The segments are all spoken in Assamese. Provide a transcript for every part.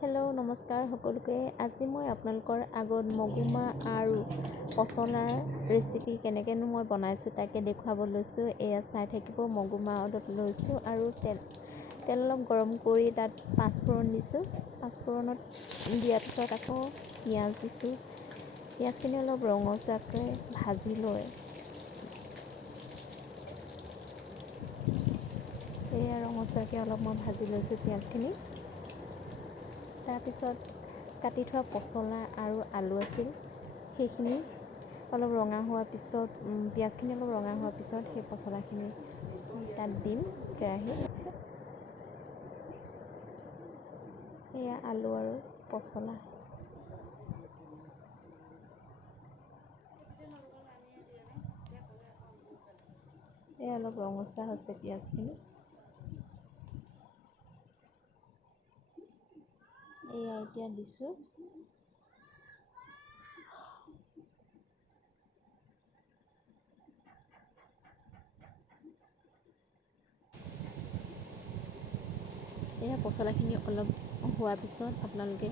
হেল্ল' নমস্কাৰ সকলোকে। আজি মই আপোনালোকৰ আগত মগুমাহ আৰু পচলাৰ ৰেচিপি কেনেকৈনো মই বনাইছোঁ তাকে দেখুৱাব লৈছোঁ। এয়া চাই থাকিব। মগুমাহ অলপ লৈছোঁ আৰু তেল অলপ গৰম কৰি তাত পাঁচফোৰণ দিছোঁ। পাঁচফোৰণত দিয়াৰ পিছত আকৌ পিঁয়াজ দিছোঁ। পিঁয়াজখিনি অলপ ৰঙচুৱাকৈ ভাজি লৈ এয়া ৰঙচুৱাকৈ অলপ মই ভাজি লৈছোঁ পিঁয়াজখিনি। তাৰপিছত কাটি থোৱা পচলা আৰু আলু আছিল, সেইখিনি অলপ ৰঙা হোৱাৰ পিছত পিঁয়াজখিনি অলপ ৰঙা হোৱাৰ পিছত সেই পচলাখিনি তাত দিম কেৰাহীত। এয়া আলু আৰু পচলা। এয়া অলপ ৰঙচুৱা হৈছে পিঁয়াজখিনি। এয়া এতিয়া দিছোঁ। এয়া পচলাখিনি অলপ হোৱাৰ পিছত আপোনালোকে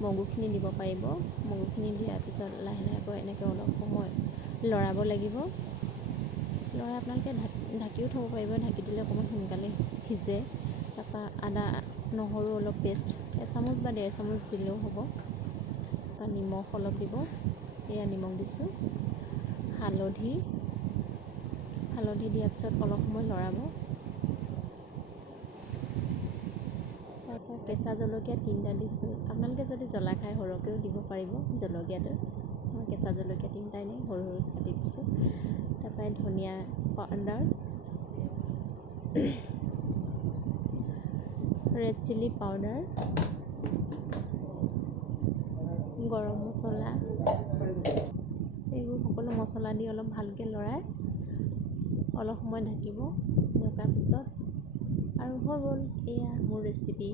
মগুখিনি দিব পাৰিব। মগুখিনি দিয়াৰ পিছত লাহে লাহেকৈ এনেকৈ অলপ সময় লৰাব লাগিব। লৰাই আপোনালোকে ঢাকিও থ'ব পাৰিব। ঢাকি দিলে অকণমান সোনকালে সিজে। তাৰপৰা আদা নহৰু অলপ পেষ্ট এচামুচ বা 1.5 চামুচ দিলেও হ'ব। তাৰপৰা নিমখ অলপ দিব। এয়া নিমখ দিছোঁ। হালধি দিয়াৰ পিছত অলপ সময় লৰাব। তাৰপৰা কেঁচা জলকীয়া 3টা দিছোঁ। আপোনালোকে যদি জ্বলা খাই সৰহকৈও দিব পাৰিব জলকীয়াটো। মই কেঁচা জলকীয়া 3টা এনেই সৰু সৰুকৈ কাটি দিছোঁ। তাৰপৰা ধনিয়া পাউডাৰ, ৰেড চিলি পাউডাৰ, গৰম মছলা, এইবোৰ সকলো মছলা দি অলপ ভালকৈ লৰাই অলপ সময় ঢাকিব। ঢকাৰ পিছত আৰু হৈ গ'ল এয়া মোৰ ৰেচিপি।